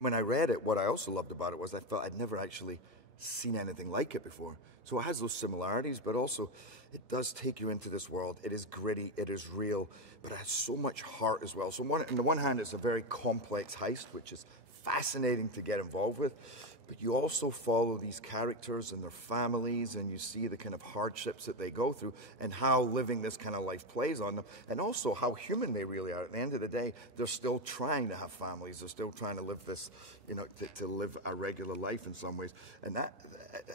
When I read it, what I also loved about it was I felt I'd never actually seen anything like it before. So it has those similarities, but also it does take you into this world. It is gritty, it is real, but it has so much heart as well. So on the one hand, it's a very complex heist, which is fascinating to get involved with, but you also follow these characters and their families, and you see the kind of hardships that they go through and how living this kind of life plays on them, and also how human they really are. At the end of the day, they're still trying to have families. They're still trying to live this, you know, to live a regular life in some ways. And that,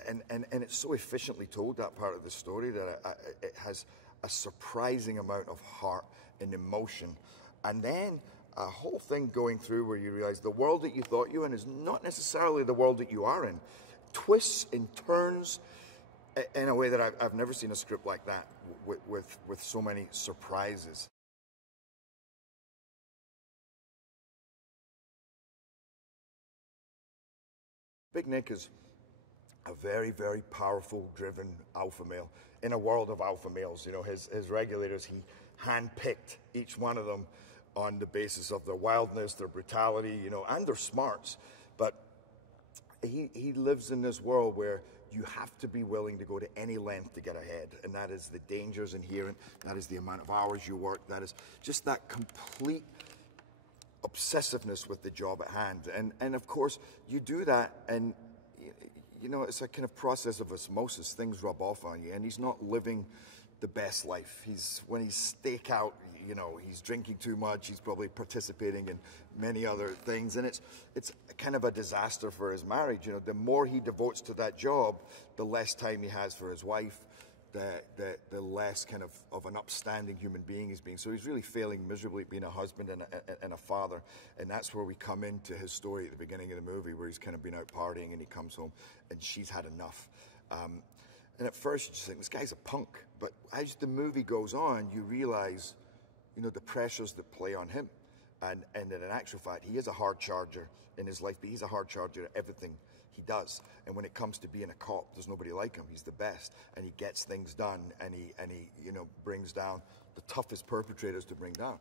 and it's so efficiently told, that part of the story, that it has a surprising amount of heart and emotion. And then a whole thing going through where you realize the world that you thought you were in is not necessarily the world that you are in. Twists and turns in a way that I've never seen a script like that, with so many surprises. Big Nick is a very, very powerful, driven alpha male in a world of alpha males. You know, his regulators, he handpicked each one of them on the basis of their wildness, their brutality, you know, and their smarts. But he lives in this world where you have to be willing to go to any length to get ahead. And that is the dangers inherent, that is the amount of hours you work, that is just that complete obsessiveness with the job at hand. And of course, you do that, and you know, it's a kind of process of osmosis. Things rub off on you, and he's not living the best life. When he's stake out, you know, he's drinking too much. He's probably participating in many other things, and it's kind of a disaster for his marriage. You know, the more he devotes to that job, the less time he has for his wife, the less kind of an upstanding human being he's being. So he's really failing miserably at being a husband and a father. And that's where we come into his story at the beginning of the movie, where he's kind of been out partying and he comes home and she's had enough. And at first you just think, this guy's a punk. But as the movie goes on, you realize, you know, the pressures that play on him. And in actual fact, he is a hard charger in his life, but he's a hard charger at everything he does. And when it comes to being a cop, there's nobody like him. He's the best, and he gets things done, and he you know, brings down the toughest perpetrators to bring down.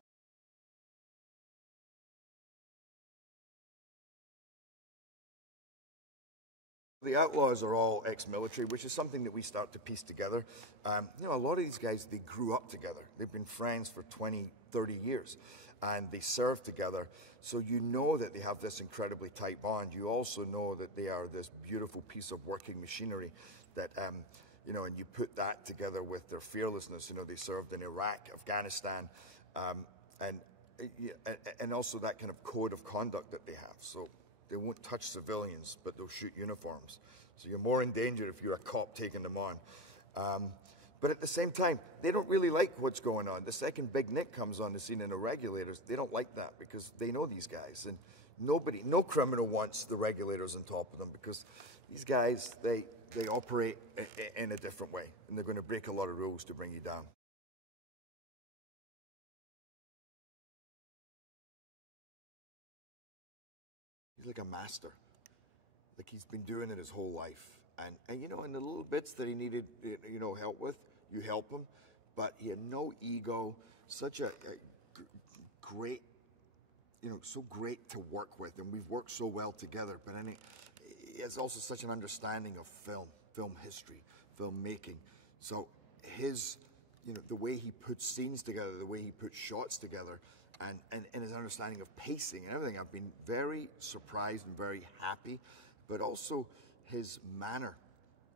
The outlaws are all ex-military, which is something that we start to piece together. You know, a lot of these guys, they grew up together. They've been friends for 20, 30 years, and they served together. So you know that they have this incredibly tight bond. You also know that they are this beautiful piece of working machinery that, you know, and you put that together with their fearlessness. You know, they served in Iraq, Afghanistan, and also that kind of code of conduct that they have. So they won't touch civilians, but they'll shoot uniforms. So you're more in danger if you're a cop taking them on. But at the same time, they don't really like what's going on. The second Big Nick comes on the scene in the regulators, they don't like that because they know these guys. And no criminal wants the regulators on top of them, because these guys, they operate in a different way, and they're going to break a lot of rules to bring you down. He's like a master. Like, he's been doing it his whole life. And you know, in the little bits that he needed, you know, help with, you help him. But he had no ego, such a great, you know, so great to work with. And we've worked so well together. But he has also such an understanding of film history, filmmaking. So his, you know, the way he puts scenes together, the way he puts shots together, and his understanding of pacing and everything, I've been very surprised and very happy. But also his manner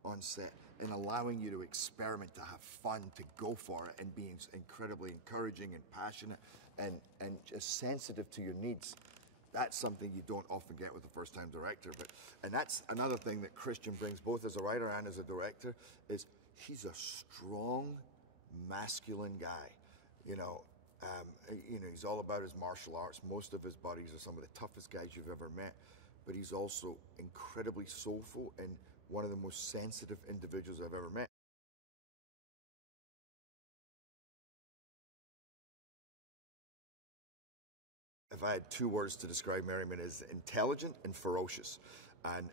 on set and allowing you to experiment, to have fun, to go for it, and being incredibly encouraging and passionate and just sensitive to your needs. That's something you don't often get with a first-time director. And that's another thing that Christian brings, both as a writer and as a director, is he's a strong, masculine guy. You know, he's all about his martial arts. Most of his buddies are some of the toughest guys you've ever met. But he's also incredibly soulful and one of the most sensitive individuals I've ever met. If I had two words to describe Merriman, is intelligent and ferocious. And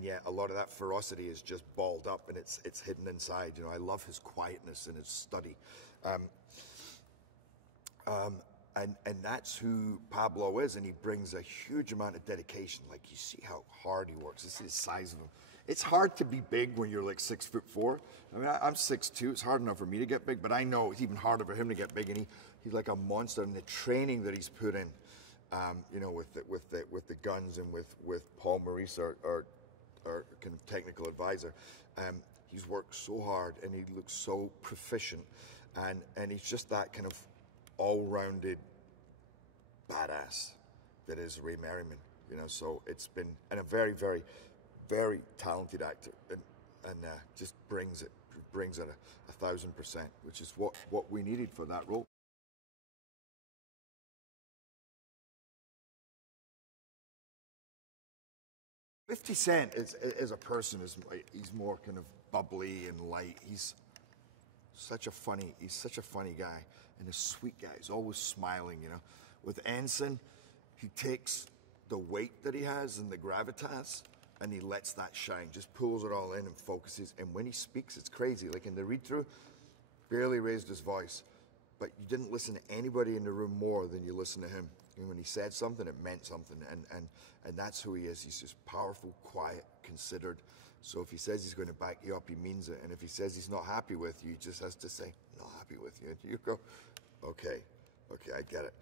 yet a lot of that ferocity is just balled up, and it's hidden inside. You know, I love his quietness and his study. And that's who Pablo is, and he brings a huge amount of dedication. Like, you see how hard he works. This is the size of him. It's hard to be big when you're like 6'4". I mean, I'm 6'2". It's hard enough for me to get big, but I know it's even harder for him to get big. And he's like a monster. And the training that he's put in, you know, with the guns and with Paul Maurice, our kind of technical advisor, he's worked so hard and he looks so proficient, and he's just that kind of all-rounded badass that is Ray Merriman. You know, so it's been, and a very, very, very talented actor, and just brings it 1,000%, which is what we needed for that role. 50 Cent as a person he's more kind of bubbly and light. He's such a funny guy and a sweet guy. He's always smiling, you know. With Ensign, he takes the weight that he has and the gravitas, and he lets that shine, just pulls it all in and focuses. And when he speaks, it's crazy. Like in the read-through, barely raised his voice, but you didn't listen to anybody in the room more than you listened to him. And when he said something, it meant something, and that's who he is. He's just powerful, quiet, considered. So if he says he's going to back you up, he means it. And if he says he's not happy with you, he just has to say, not happy with you. And you go, okay, I get it.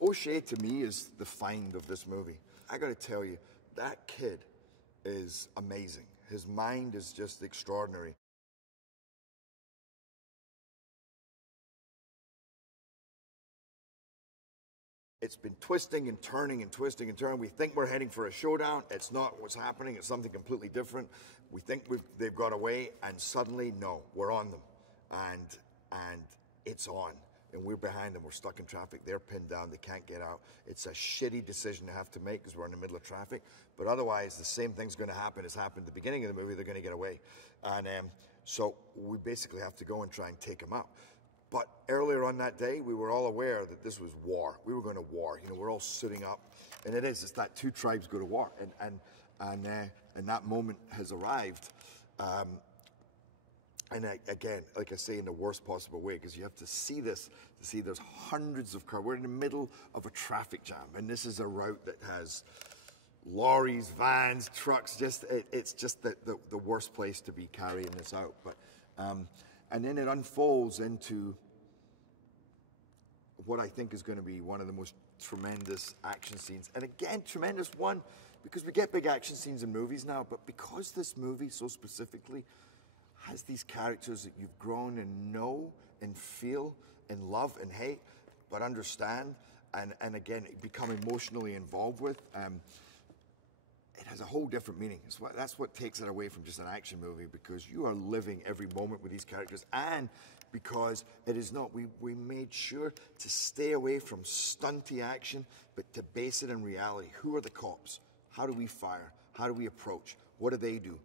O'Shea, to me, is the find of this movie. I got to tell you, that kid is amazing. His mind is just extraordinary. It's been twisting and turning and twisting and turning. We think we're heading for a showdown. It's not what's happening. It's something completely different. We think they've got away, and suddenly, no, we're on them. And it's on. And we're behind them. We're stuck in traffic. They're pinned down. They can't get out. It's a shitty decision to have to make because we're in the middle of traffic. But otherwise, the same thing's going to happen as happened at the beginning of the movie. They're going to get away. And so we basically have to go and try and take them out. But earlier on that day, we were all aware that this was war. We were going to war. You know, we're all suiting up. And it's that two tribes go to war. And that moment has arrived. Again, like I say, in the worst possible way, because you have to see this, to see there's hundreds of cars. We're in the middle of a traffic jam, and this is a route that has lorries, vans, trucks. It's just the worst place to be carrying this out. But and then it unfolds into what I think is going to be one of the most tremendous action scenes. And again, tremendous one, because we get big action scenes in movies now, but because this movie so specifically has these characters that you've grown and know and feel and love and hate, but understand, and again, become emotionally involved with, it has a whole different meaning. That's what takes it away from just an action movie, because you are living every moment with these characters, and because it is not, we made sure to stay away from stunty action, but to base it in reality. Who are the cops? How do we fire? How do we approach? What do they do?